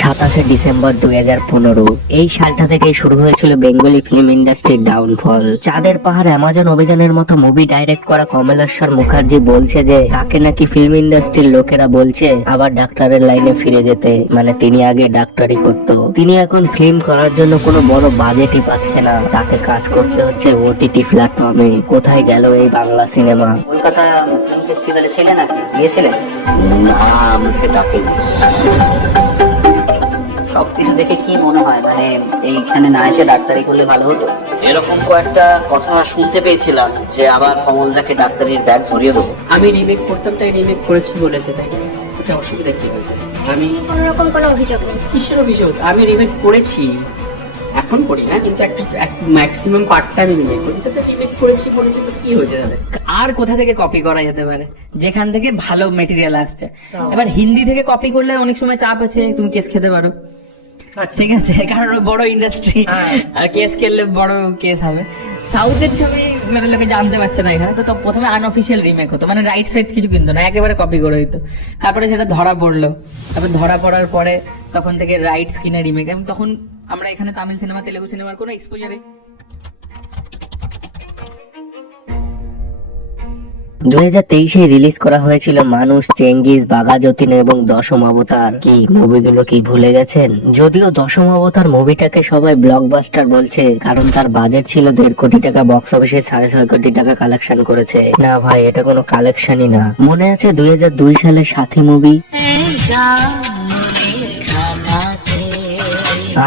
সাতাশে ডিসেম্বর দুই পনেরো। এই সালটা থেকে শুরু হয়েছিল বেঙ্গলি ফিল্ম ইন্ডাস্ট্রির ডাউনফল চাঁদের পাহাড় অ্যামাজন অভিযানের মতো মুভি ডাইরেক্ট করা কমলেশ্বর মুখার্জি বলছে যে, তাকে নাকি ফিল্ম ইন্ডাস্ট্রির লোকেরা বলছে, আবার ডাক্তারের লাইনে ফিরে যেতে। মানে তিনি আগে ডাক্তারি করতো। তিনি এখন ফিল্ম করার জন্য কোনো বড় বাজেটই পাচ্ছে না। তাকে কাজ করতে হচ্ছে ওটিটি প্ল্যাটফর্মে কোথায় গেল এই বাংলা সিনেমা কলকাতা ফিল্ম ফেস্টিভ্যালে ছিলেন আপনি গিয়েছিলেন না সবকিছু দেখে কি মনে হয়? মানে এইখানে না এসে ডাক্তারি করলে ভালো হতো? এরকম কয়েকটা কথা শুনতে পেয়েছিলাম যে আবার কমলদাকে ডাক্তারির ব্যাগ ধরিয়ে দেবো। আমি রিমেক করতাম তাই রিমেক করেছি বলেছে তাই। তাতে অসুবিধা কি হয়েছে? আমি কোনো রকম কোনো অভিযোগ নেই। কিসের অভিযোগ? আমি রিমেক করেছি। এখন করি না কিন্তু একটা ম্যাক্সিমাম পার্টটা আমি রিমেক করেছি। তাতে রিমেক করেছি বলেছি তো কি হয়েছে তাদের আর কোথা থেকে কপি করা যেতে পারে? যেখান থেকে ভালো মেটেরিয়াল আসছে। এবার হিন্দি থেকে কপি করলে অনেক সময় চাপ আছে তুমি কেস খেতে পারো। ঠিক আছে কারণ বড় ইন্ডাস্ট্রি আর কেস খেললে বড় কেস হবে। সাউথের ছবি মানে লোকে জানতে পারছে না এখানে। তো তো প্রথমে আনঅফিসিয়াল রিমেক হতো। মানে রাইট সাইড কিছু কিন্তু না একেবারে কপি করে দিত তারপরে সেটা ধরা পড়ল। তারপর ধরা পড়ার পরে তখন থেকে রাইটস কিনে রিমেক তখন আমরা এখানে তামিল সিনেমা তেলেগু সিনেমার কোনো এক্সপোজারে দুই হাজার তেইশে রিলিজ করা হয়েছিল মানুষ, চেঙ্গিস, বাঘা, যতীন এবং দশম অবতার। কি মুভিগুলো কি ভুলে গেছেন? যদিও দশম অবতার মুভিটাকে সবাই ব্লকবাস্টার বলছে, কারণ তার বাজেট ছিল দেড় কোটি টাকা বক্স অফিসে সাড়ে ছয় কোটি টাকা কালেকশন করেছে। না ভাই, এটা কোনো কালেকশনই না। মনে আছে দুই সালের সাথী মুভি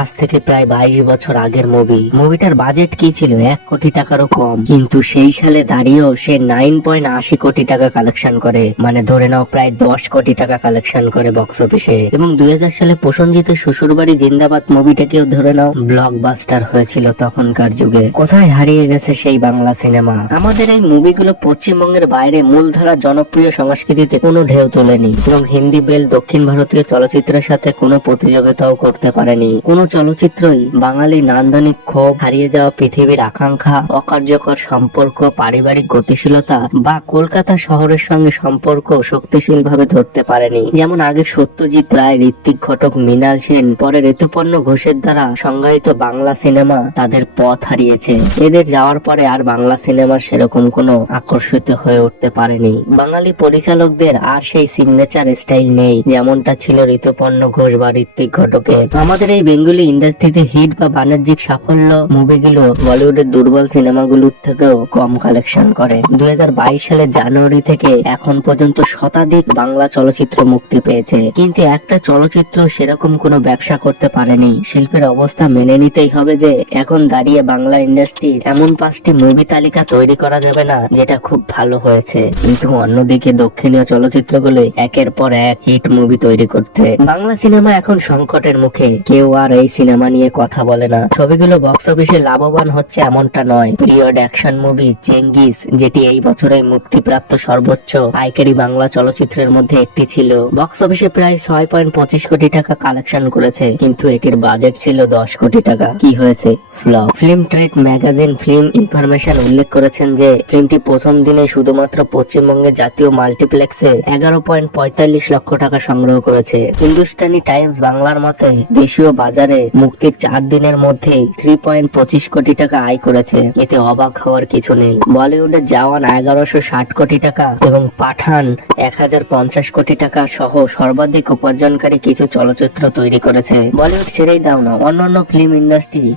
আজ থেকে প্রায় বাইশ বছর আগের মুভি মুভিটার বাজেট কি ছিল? এক কোটি টাকারও কম। কিন্তু সেই সালে দাঁড়িয়েও সে নাইন পয়েন্ট আশি কোটি টাকা কালেকশন করে। মানে ধরে নাও প্রায় দশ কোটি টাকা কালেকশন করে বক্স অফিসে এবং দুই সালে প্রসঞ্জিতের শ্বশুরবাড়ি জিন্দাবাদ মুভিটাকেও ধরে নাও ব্লকবাস্টার হয়েছিল তখনকার যুগে। কোথায় হারিয়ে গেছে সেই বাংলা সিনেমা আমাদের এই মুভিগুলো পশ্চিমবঙ্গের বাইরে মূলধারা জনপ্রিয় সংস্কৃতিতে কোনো ঢেউ তোলেনি। এবং হিন্দি, বেল, দক্ষিণ ভারতীয় চলচ্চিত্রের সাথে কোনো প্রতিযোগিতাও করতে পারেনি। কোনো চলচ্চিত্রই বাঙালি নান্দনিক ক্ষোভ হারিয়ে যাওয়া পৃথিবীর আকাঙ্ক্ষা, অকার্যকর সম্পর্ক, পারিবারিক গতিশীলতা বা কলকাতা শহরের সঙ্গে সম্পর্ক শক্তিশীল ভাবে ধরতে পারেনি। যেমন আগে সত্যজিৎ রায়, ঋত্বিক ঘটক, মৃণাল সেন, পরে ঋতুপর্ণ ঘোষের দ্বারা সংজ্ঞায়িত বাংলা সিনেমা তাদের পথ হারিয়েছে। এদের যাওয়ার পরে আর বাংলা সিনেমা সেরকম কোনো আকর্ষিত হয়ে উঠতে পারেনি। বাঙালি পরিচালকদের আর সেই সিগনেচার স্টাইল নেই, যেমনটা ছিল ঋতুপর্ণ ঘোষ বা ঋত্বিক ঘটকের। আমাদের এই বেঙ্গলি ইন্ডাস্ট্রিতে হিট বা বাণিজ্যিক সাফল্য মুভিগুলো বলিউডের দুর্বল সিনেমাগুলোর থেকেও কম কালেকশন করে। দুই সালের জানুয়ারি থেকে এখন পর্যন্ত শতাধিক বাংলা চলচ্চিত্র মুক্তি পেয়েছে। কিন্তু একটা চলচ্চিত্র সেরকম কোনো ব্যবসা করতে পারেনি। শিল্পের অবস্থা মেনে নিতেই হবে যে, এখন দাঁড়িয়ে বাংলা ইন্ডাস্ট্রির এমন পাঁচটি মুভি তালিকা তৈরি করা যাবে না, যেটা খুব ভালো হয়েছে। কিন্তু অন্যদিকে দক্ষিণীয় চলচ্চিত্রগুলো একের পর এক হিট মুভি তৈরি করছে। বাংলা সিনেমা এখন সংকটের মুখে। কেউ আর এই সিনেমা নিয়ে কথা বলে না। ছবিগুলো বক্স অফিসে লাভবান হচ্ছে এমনটা নয়। পিরিয়ড অ্যাকশন মুভি, চেঙ্গিস, যেটি এই বছরে মুক্তিপ্রাপ্ত সর্বোচ্চ আয়কারী বাংলা চলচ্চিত্রের মধ্যে একটি ছিল। বক্স অফিসে প্রায় ছয় পয়েন্ট পঁচিশ কোটি টাকা কালেকশন করেছে, কিন্তু এটির বাজেট ছিল দশ কোটি টাকা। কি হয়েছে? Flop film trade magazine film information উল্লেখ করেছেন যে, ফিল্মটি প্রথম দিনে শুধুমাত্র পশ্চিমবঙ্গের জাতীয় মাল্টিপ্লেক্সে এগারো পয়েন্ট পঁয়তাল্লিশ লক্ষ টাকা সংগ্রহ করেছে। হিন্দুস্তানি টাইমস বাংলার মতে, দেশীয় বাজারে মুক্তির চার দিনের মধ্যে থ্রি পয়েন্ট পঁচিশ কোটি টাকা আয় করেছে। এতে অবাক হওয়ার কিছু নেই। বলিউডের জওয়ান এগারোশো ষাট কোটি টাকা এবং পাঠান এক হাজার পঞ্চাশ কোটি টাকা সহ সর্বাধিক উপার্জনকারী কিছু চলচ্চিত্র তৈরি করেছে। বলিউড ছেড়েই দাও না, অন্যান্য ফিল্ম ইন্ডাস্ট্রি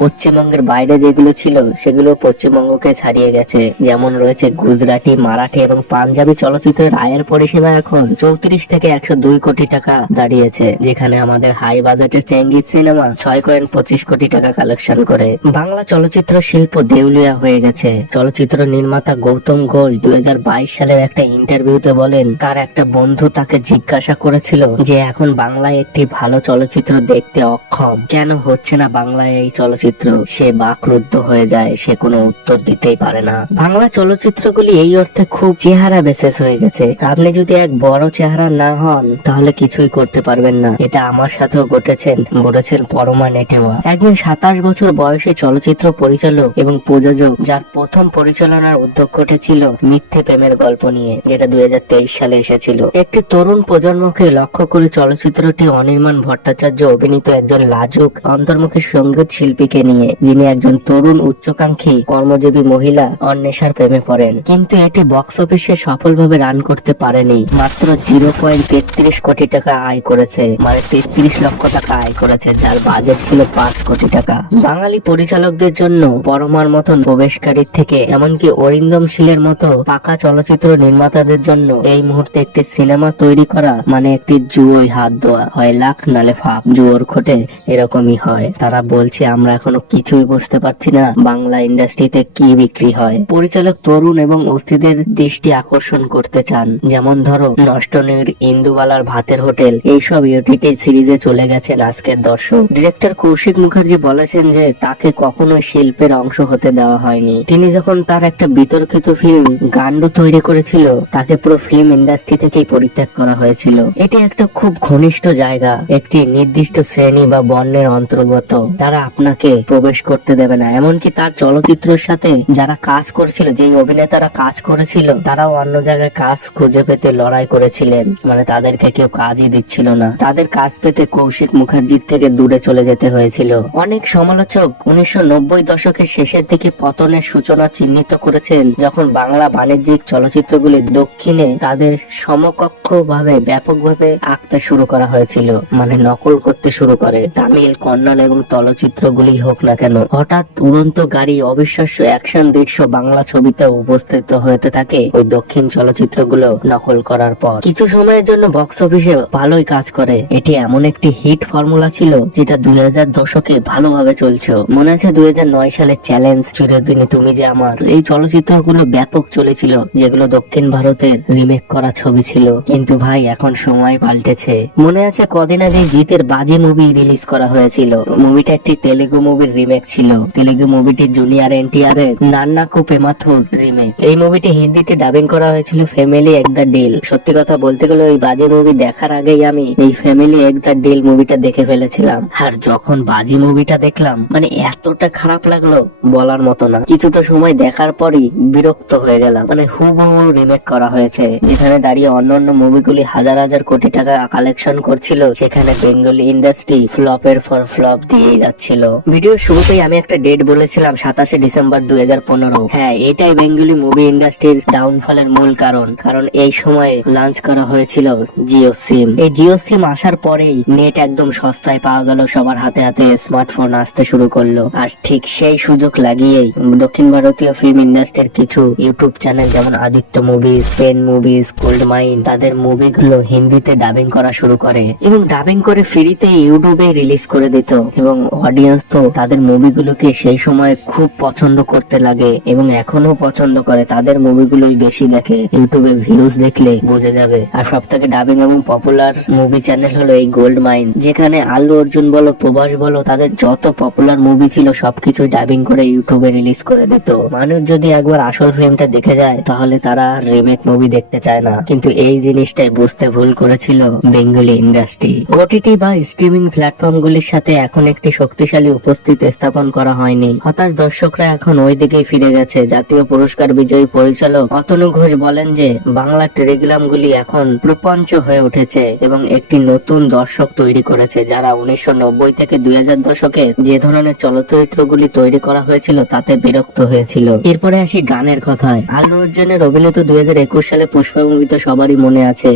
পশ্চিমবঙ্গের বাইরে যেগুলো ছিল, সেগুলো পশ্চিমবঙ্গকে ছাড়িয়ে গেছে। যেমন রয়েছে গুজরাটি, মারাঠি এবং পাঞ্জাবি চলচ্চিত্রের আয়ের পরিসীমা এখন চৌত্রিশ থেকে একশো দুই কোটি টাকা দাঁড়িয়েছে, যেখানে আমাদের হাই বাজেটের চেঙ্গিজ সিনেমা ছয় পয়েন্ট পঁচিশ কোটি টাকা কালেকশন করে। বাংলা চলচ্চিত্র শিল্প দেউলিয়া হয়ে গেছে। চলচ্চিত্র নির্মাতা গৌতম ঘোষ দুই হাজার বাইশ সালের একটা ইন্টারভিউতে বলেন, তার একটা বন্ধু তাকে জিজ্ঞাসা করেছিল যে এখন বাংলায় একটি ভালো চলচ্চিত্র দেখতে অক্ষম। কেন হচ্ছে না বাংলায় এই চলচ্চিত্র? সে বাকরুদ্ধ হয়ে যায়, সে কোনো উত্তর দিতেই পারে না। বাংলা চলচ্চিত্রগুলি এই অর্থে খুব চেহারা বেসেস হয়ে গেছে। আপনি যদি এক বড় চেহারা না হন, তাহলে কিছুই করতে পারবেন না। এটা আমার সাথেও ঘটেছেন ঘটেছেন পরমা নেটেওয়া। একজন সাতাশ বছর বয়সী চলচ্চিত্র পরিচালক এবং প্রযোজক, যার প্রথম পরিচালনার উদ্যোগ ঘটেছিল মিথ্যে প্রেমের গল্প নিয়ে, যেটা দুই হাজার তেইশ সালে এসেছিল। একটি তরুণ প্রজন্মকে লক্ষ্য করে চলচ্চিত্রটি অনির্বাণ ভট্টাচার্য অভিনীত একজন লাজুক, অন্তর্মুখী সংগীত শিল্পীকে নিয়ে যিনি একজন তরুণ উচ্চাকাঙ্ক্ষী, কর্মজীবী মহিলা, অন্বেষার প্রেমে পড়েন। কিন্তু এটি বক্স অফিসে সফলভাবে রান করতে পারেনি। মাত্র জিরো পয়েন্ট তেত্রিশ কোটি টাকা আয় করেছে। মানে তেত্রিশ লক্ষ টাকা আয় করেছে, যার বাজেট ছিল পাঁচ কোটি টাকা। বাঙালি পরিচালকদের জন্য পরমার মতন প্রবেশকারীর থেকে, এমনকি অরিন্দম শীলের মতো পাকা চলচ্চিত্র নির্মাতাদের জন্য এই মুহূর্তে একটি সিনেমা তৈরি করা মানে একটি জুয়োয় হাত দেওয়া হয়, লাখ নালে ফাপ। জুয়োর খোটে এরকমই হয়। তারা বলছে, আমরা এখনও কিছুই বুঝতে পারছি না। বাংলা ইন্ডাস্ট্রিতে কি বিক্রি হয়? পরিচালক তরুণ এবং অস্থিদের দৃষ্টি আকর্ষণ করতে চান। যেমন ধরো, নষ্টনীর ইন্দুবালার ভাতের হোটেল। এইসব ইউটিটি সিরিজে চলে গেছেন আজকের দর্শক। ডিরেক্টর কৌশিক মুখার্জি বলেছেন যে, তাকে কখনোই শিল্পের অংশ হতে দেওয়া হয়নি। তিনি যখন তার একটা বিতর্কিত ফিল্ম গান্ডু তৈরি করেছিল, তাকে পুরো ফিল্ম ইন্ডাস্ট্রি থেকেই পরিত্যাগ করা হয়েছিল। এটি একটা খুব ঘনিষ্ঠ জায়গা, একটি নির্দিষ্ট শ্রেণি বা বর্ণের অন্তর্গত। তারা আপনাকে প্রবেশ করতে দেবে না। এমনকি তার চলচ্চিত্রের সাথে যারা কাজ করছিল, যেই অভিনেতারা কাজ করেছিল, তারাও অন্য জায়গায় কাজ খুঁজে পেতে লড়াই করেছিলেন। মানে তাদেরকে কেউ কাজই দিচ্ছিল না। তাদের কাজ পেতে কৌশিক মুখার্জির থেকে দূরে চলে যেতে হয়েছিল। অনেক সমালোচক উনিশশো নব্বই দশকের শেষের দিকে পতনের সূচনা চিহ্নিত করেছেন, যখন বাংলা বাণিজ্যিক চলচ্চিত্রগুলি দক্ষিণে তাদের সমকক্ষ ভাবে ব্যাপকভাবে আঁকতে শুরু করা হয়েছিল। মানে নকল করতে শুরু করে। তামিল, কন্নড় এবং চলচ্চিত্রগুলি হোক না কেন হঠাৎ উড়ন্ত গাড়ি অবিশ্বাস্য অ্যাকশন দৃশ্য বাংলা ছবিতে উপস্থিত হতে থাকে ওই দক্ষিণ চলচ্চিত্রগুলো নকল করার পর। কিছু সময়ের জন্য বক্স অফিসে ভালোই কাজ করে। এটি এমন একটি হিট ফর্মুলা ছিল যেটা দুই হাজার দশকে ভালোভাবে চলছে। মনে আছে দুই সালে চ্যালেঞ্জ চিরদিনই তুমি যে আমার। এই চলচ্চিত্রগুলো ব্যাপক চলেছিল, যেগুলো দক্ষিণ ভারতের রিমেক করা ছবি ছিল। কিন্তু ভাই, এখন সময় পাল্টেছে। মনে আছে কদিন আগে জিতের বাজি মুভি রিলিজ করা হয়েছিল। মুভিটা একটি তেলেগু মুভির রিমেক ছিল। তেলেগু মুভিটি জুনিয়র এনটিআর এর নান্নাকু পেমাথুর রিমেক এই মুভিটি হিন্দিতে ডাবিং করা হয়েছিল ফ্যামিলি এক দ্য ডিল সত্যি কথা বলতে গেলে ওই বাজি মুভি দেখার আগেই আমি এই ফ্যামিলি এক দ্য ডিল মুভিটা দেখে ফেলেছিলাম। আর যখন বাজি মুভিটা দেখলাম মানে এতটা খারাপ লাগল বলার মতো না। কিছুটা সময় দেখার পরই বিরক্ত হয়ে গেলাম। মানে হুবহু রিমেক করা হয়েছে। যেখানে দাঁড়িয়ে অন্যান্য মুভিগুলি হাজার হাজার কোটি টাকা কালেকশন করছিল, সেখানে বেঙ্গলি ইন্ডাস্ট্রি ফ্লপের পর ফ্লপ দিয়ে যাচ্ছিল। ভিডিওর শুরুতেই আমি একটা ডেট বলেছিলাম, সাতাশে ডিসেম্বর দুই হাজার পনেরো। হ্যাঁ এটাই বেঙ্গলি মুভি ইন্ডাস্ট্রির ডাউনফলের মূল কারণ। কারণ এই সময়ে লঞ্চ করা হয়েছিল জিও সিম এই জিও সিম আসার পরেই নেট একদম সস্তায় পাওয়া গেল, সবার হাতে হাতে স্মার্টফোন আসতে শুরু করল। আর ঠিক সেই সুযোগ লাগিয়েই দক্ষিণ ভারতীয় ফিল্ম ইন্ডাস্ট্রির কিছু ইউটিউব চ্যানেল যেমন Aditya movies pen movies gold mine তাদের মুভিগুলো হিন্দিতে ডাবিং করা শুরু করে। এবং ডাবিং করে ফ্রিতে ইউটিউবে রিলিজ করে দিত। এবং অডিয়েন্স তো তাদের মুভিগুলোকে সেই সময় খুব পছন্দ করতে লাগে এবং এখনও পছন্দ করে, তাদের মুভিগুলোই বেশি দেখে ইউটিউবে ভিউজ দেখলে বোঝা যাবে। আর সব থেকে ডাবিং এবং পপুলার মুভি চ্যানেল হলো এই গোল্ড মাইন যেখানে আল্লু অর্জুন বলো, প্রভাস বলো, তাদের যত পপুলার মুভি ছিল সবকিছু ডাবিং করে ইউটিউবে রিলিজ করে দিত। মানুষ যদি একবার আসল ফিল্মটা দেখে যায়, তাহলে তারা রিমেক মুভি দেখতে চায় না। কিন্তু এই জিনিসটাই বুঝতে ভুল করেছিল বেঙ্গলি ইন্ডাস্ট্রি ওটিটি বা স্ট্রিমিং প্ল্যাটফর্ম গুলির সাথে এখন একটি শক্তিশালী উপস্থিত স্থাপন করা হয়নি। হতাশ দর্শকরা এখন ওই দিকেই ফিরে গেছে। জাতীয় পুরস্কার বিজয়ী পরিচালক অতনু ঘোষ বলেন যে, বাংলা টেলিগ্রাম গুলি এখন প্রপঞ্চ হয়ে উঠেছে এবং একটি নতুন দর্শক তৈরি করেছে যারা উনিশশো নব্বই থেকে দুই হাজার দশকে যে ধরনের চলচ্চিত্রগুলি তৈরি করা হয়েছিল তাতে বিরক্ত হয়েছিল। এরপরে আসি গানের কথায়। আল্লু অর্জুনের অভিনীত দুই হাজার একুশ সালে পুষ্পা মুভি তো সবারই মনে আছে।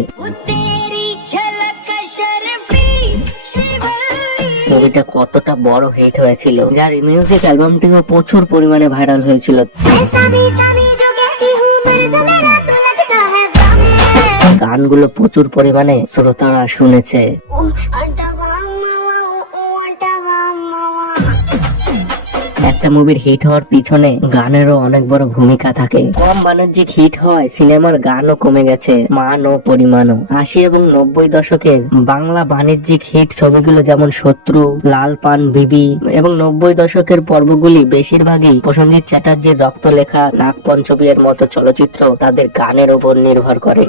ছবিটা কতটা বড় হিট হয়েছিল, যার মিউজিক অ্যালবামটিও প্রচুর পরিমাণে ভাইরাল হয়েছিল। গানগুলো প্রচুর পরিমাণে শ্রোতারা শুনেছে। একটা মুভির হিট হওয়ার পিছনে গানেরও অনেক বড় ভূমিকা থাকে। কম বাণিজ্যিক হিট হয়, সিনেমার গানও কমে গেছে মান ও পরিমাণও। আশি এবং নব্বই দশকের বাংলা বাণিজ্যিক হিট ছবিগুলো যেমন শত্রু, লাল পান, বিবি এবং নব্বই দশকের পর্বগুলি বেশিরভাগই প্রসঞ্জিৎ চ্যাটার্জির রক্তলেখা নাগ পঞ্চমীর মতো চলচ্চিত্র তাদের গানের উপর নির্ভর করে।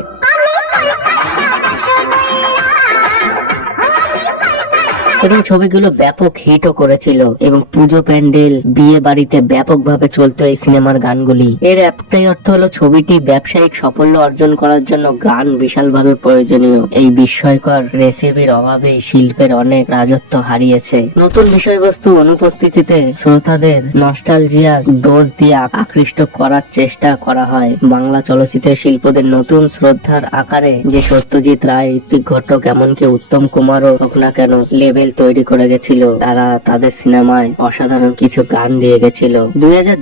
এবং ছবিগুলো ব্যাপক হিটও করেছিল এবং পুজো প্যান্ডেল, বিয়ে বাড়িতে ব্যাপকভাবে চলতো এই সিনেমার গানগুলি। এর একটাই অর্থ হলো ছবিটি ব্যবসায়িক সাফল্য অর্জন করার জন্য গান বিশালভাবে প্রয়োজনীয়। এই বিস্ময়কর রেসিপির অভাবে শিল্পের অনেক রাজত্ব হারিয়েছে। নতুন বিষয়বস্তু অনুপস্থিতিতে শ্রোতাদের নস্টালজিয়ার ডোজ দিয়ে আকৃষ্ট করার চেষ্টা করা হয়। বাংলা চলচ্চিত্রের শিল্পদের নতুন শ্রদ্ধার আকারে যে সত্যজিৎ রায়, ঋত্বিক ঘটক, এমনকি উত্তম কুমারও হোক না কেন লেভেল তৈরি করে গেছিল। তারা তাদের সিনেমায় অসাধারণ কিছু গান দিয়ে গেছিল।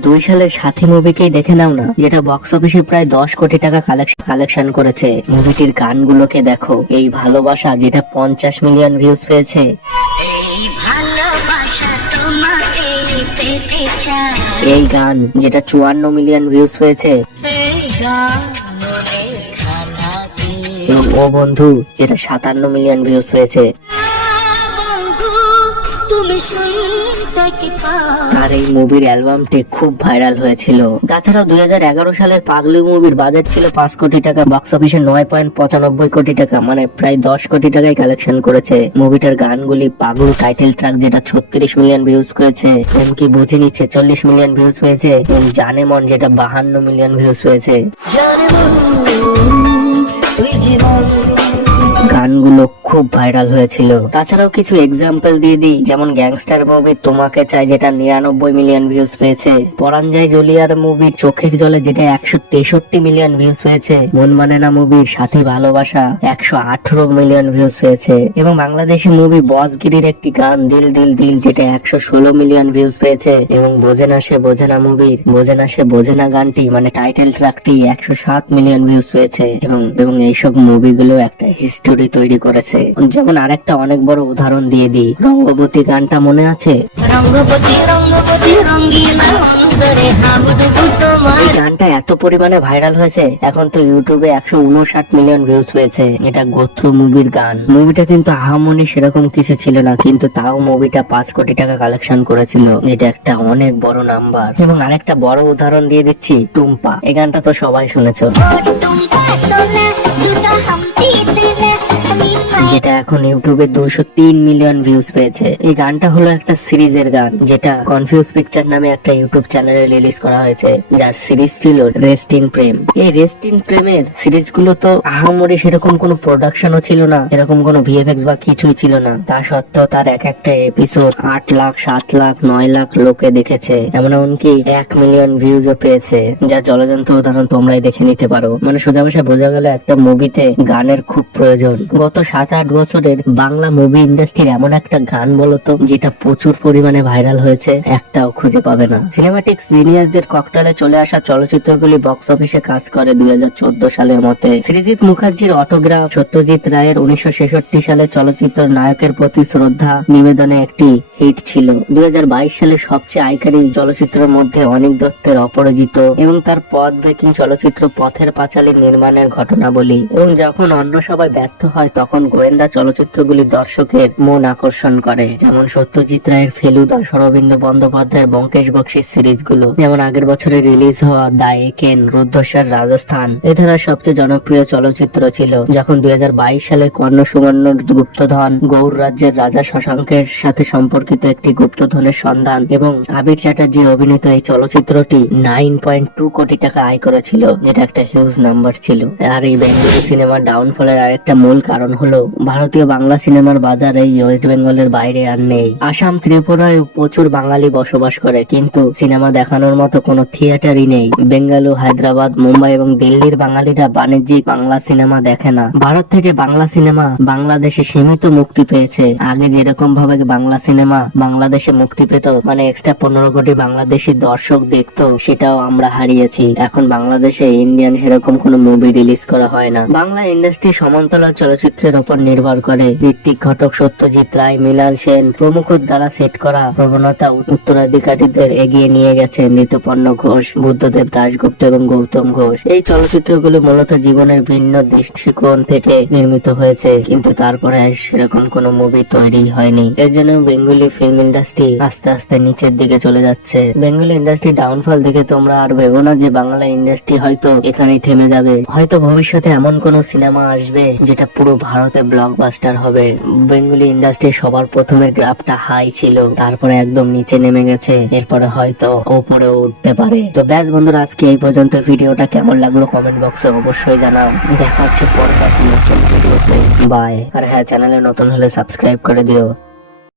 দুই সালের সাথী মুভিকেই দেখে নাও না যেটা বক্স অফিসে প্রায় দশ কোটি টাকা কালেকশন করেছে। মুভিটির গানগুলোকে দেখো। এই ভালোবাসা যেটা পঞ্চাশ মিলিয়ন ভিউজ পেয়েছে। এই গান যেটা চুয়ান্ন মিলিয়ন ভিউজ পেয়েছে। ও বন্ধু যেটা সাতান্ন মিলিয়ন ভিউজ পেয়েছে। তার এই মুভির অ্যালবামটি খুব ভাইরাল হয়েছিল। তাছাড়াও দুই হাজার এগারো সালের পাগলু মুভির বাজেট ছিল পাঁচ কোটি টাকা বক্স অফিসে নয় পয়েন্ট পঁচানব্বই কোটি টাকা মানে প্রায় দশ কোটি টাকায় কালেকশন করেছে। মুভিটার গানগুলি পাগলু টাইটেল ট্র্যাক যেটা ছত্রিশ মিলিয়ন ভিউজ পেয়েছে, এমনকি বুঝে নিচ্ছে চল্লিশ মিলিয়ন ভিউজ পেয়েছে, এবং জানে মন যেটা বাহান্ন মিলিয়ন ভিউজ পেয়েছে। গানগুলো খুব ভাইরাল হয়েছিল। তাছাড়াও কিছু এক্সাম্পল দিয়ে দিই, যেমন গ্যাংস্টার মুভি তোমাকে চাই যেটা নিরানব্বই মিলিয়ন ভিউজ পেয়েছে। পরাঞ্জয় জলিয়ার মুভির চোখের জলে যেটা একশো তেষট্টি মিলিয়ন ভিউজ পেয়েছে। মন মানে না মুভির সাথী ভালোবাসা একশো আঠারো মিলিয়ন ভিউজ পেয়েছে। এবং বাংলাদেশি মুভি বসগিরির একটি গান, দিল দিল দিল, যেটা একশো ষোলো মিলিয়ন ভিউজ পেয়েছে। এবং বোঝে না সে বোঝে না মুভির বোঝে না সে বোঝে না গানটি মানে টাইটেল ট্র্যাকটি একশো সাত মিলিয়ন ভিউজ পেয়েছে। এবং এবং এইসব মুভিগুলো একটা হিস্টোরি তৈরি করেছে। যেমন আরেকটা অনেক বড় উদাহরণ দিয়ে দিই। রঙ্গবতী গানটা মনে আছে? গানটা এত পরিমাণে ভাইরাল হয়েছে এখন তো ইউটিউবে একশো উনষাট মিলিয়ন ভিউজ পেয়েছে এটা গোত্র মুভির গান। মুভিটা কিন্তু আহামনি সেরকম কিছু ছিল না কিন্তু তাও মুভিটা পাঁচ কোটি টাকা কালেকশন করেছিল। এটা একটা অনেক বড় নাম্বার এবং আরেকটা বড় উদাহরণ দিয়ে দিচ্ছি টুম্পা। এই গানটা তো সবাই শুনেছো। যেটা এখন ইউটিউবে দুশো তিন মিলিয়ন ভিউজ পেয়েছে। এই গানটা হলো একটা সিরিজের গান, যেটা কনফিউজ পিকচার নামে একটা ইউটিউব চ্যানেলে রিলিজ করা হয়েছে, যার সিরিজ ছিল রেস্ট ইন প্রেম এই রেস্ট ইন প্রেমের সিরিজগুলো তো আহামরি সেরকম কোনো প্রোডাকশনও ছিল না, এরকম কোনো ভিএফএক্স বা কিছুই ছিল না। তা সত্ত্বেও তার এক একটা এপিসোড আট লাখ, সাত লাখ, নয় লাখ লোকে দেখেছে। এমন এমনকি এক মিলিয়ন ভিউজও পেয়েছে, যা জলজন্ত উদাহরণ তোমরাই দেখে নিতে পারো। মানে সোজা ভাষা বোঝা গেল একটা মুভিতে গানের খুব প্রয়োজন। গত সাত আট বছরের বাংলা মুভি ইন্ডাস্ট্রির এমন একটা গান বলতো, যেটা প্রচুর পরিমাণে ভাইরাল হয়েছে, একটাও খুঁজে পাবে না। সিনেমাটিক সিনিয়রদের ককটালে চলে আসা চলচ্চিত্রগুলি বক্স অফিসে কাজ করে দুই সালের মতে। সৃজিৎ মুখার্জির অটোগ্রাফ সত্যজিৎ রায়ের উনিশশো সালে চলচ্চিত্র নায়কের প্রতি শ্রদ্ধা নিবেদনে একটি হিট ছিল। দুই হাজার বাইশ সালে সবচেয়ে আইকারিক চলচ্চিত্রের মধ্যে অনিক দত্তের অপরাজিত এবং তার পথ ব্রেকিং চলচ্চিত্র পথের পাঁচালী নির্মাণের ঘটনাবলী। এবং যখন অন্য সবাই ব্যর্থ হয়, তখন গোয়েন্দা চলচ্চিত্রগুলি দর্শকের মন আকর্ষণ করে, যেমন সত্যজিৎ রায়ের ফেলুদা শরবিন্দু বন্দ্যোপাধ্যায়ের বঙ্কেশ বক্সির সিরিজগুলো, যেমন আগের বছরে রিলিজ হওয়া দা একেন রুদ্ধশ্বাস রাজস্থান। এছাড়া সবচেয়ে জনপ্রিয় চলচ্চিত্র ছিল, যখন দুই সালে কর্ণ সুবর্ণ গুপ্তধন গৌর রাজ্যের রাজা শশাঙ্কের সাথে সম্পর্কিত একটি গুপ্তধনের সন্ধান এবং আবির চ্যাটার্জি অভিনীত এই চলচ্চিত্রটি নাইন পয়েন্ট টু কোটি টাকা আয় করেছিল, যেটা একটা হিউজ নাম্বার ছিল। আর এই বেঙ্গলি সিনেমার ডাউনফলের আরেকটা মূল কারণ হলো ভারতীয় বাংলা সিনেমার বাজার এই ওয়েস্ট বেঙ্গলের বাইরে আর নেই। আসাম, ত্রিপুরায় প্রচুর বাঙালি বসবাস করে, কিন্তু সিনেমা দেখানোর মতো কোনো থিয়েটারই নেই। বেঙ্গালু হায়দ্রাবাদ, মুম্বাই এবং দিল্লির বাঙালিরা বাণিজ্যিক বাংলা সিনেমা দেখে না। ভারত থেকে বাংলা সিনেমা বাংলাদেশে সীমিত মুক্তি পেয়েছে। আগে যেরকম ভাবে বাংলা সিনেমা বাংলাদেশে মুক্তি পেত মানে এক্সট্রা পনেরো কোটি বাংলাদেশি দর্শক দেখতো, সেটাও আমরা হারিয়েছি। এখন বাংলাদেশে, ইন্ডিয়ান সেরকম কোনো মুভি রিলিজ করা হয় না। বাংলা ইন্ডাস্ট্রি সমান্তরাল চলচ্চিত্রের উপর নির্ভর করে। ঋত্বিক ঘটক সত্যজিৎ রায় মৃণাল সেন প্রমুখের দ্বারা সেট করা প্রবণতা উত্তরাধিকারীদের এগিয়ে নিয়ে গেছে ঋতুপর্ণ ঘোষ, বুদ্ধদেব দাশগুপ্ত এবং গৌতম ঘোষ। এই চলচ্চিত্রগুলো মূলত জীবনের ভিন্ন দৃষ্টিকোণ থেকে নির্মিত হয়েছে, কিন্তু তারপরে সেরকম কোনো মুভি তৈরি হয়নি। এর জন্য বেঙ্গলি ফিল্ম ইন্ডাস্ট্রি আস্তে আস্তে নিচের দিকে চলে যাচ্ছে। বেঙ্গলি ইন্ডাস্ট্রি ডাউনফল দেখে তোমরা আর ভেবো না যে বাংলা ইন্ডাস্ট্রি হয়তো এখানেই থেমে যাবে। হয়তো ভবিষ্যতে এমন কোন সিনেমা আসবে যেটা পুরো ভারতে আস্তে ব্লকবাস্টার হবে। বেঙ্গলি ইন্ডাস্ট্রি সবার প্রথমে গ্রাফটা হাই ছিল। তারপরে একদম নিচে নেমে গেছে। এরপরে হয়তো ওপরে উঠতে পারে। তো ব্যাস বন্ধুরা, আজকে এই পর্যন্ত ভিডিওটা কেমন লাগল কমেন্ট বক্সে অবশ্যই জানাও। দেখা হচ্ছে পরবর্তী নতুন ভিডিওতে। বাই আর হ্যাঁ চ্যানেলে নতুন হলে সাবস্ক্রাইব করে দিও।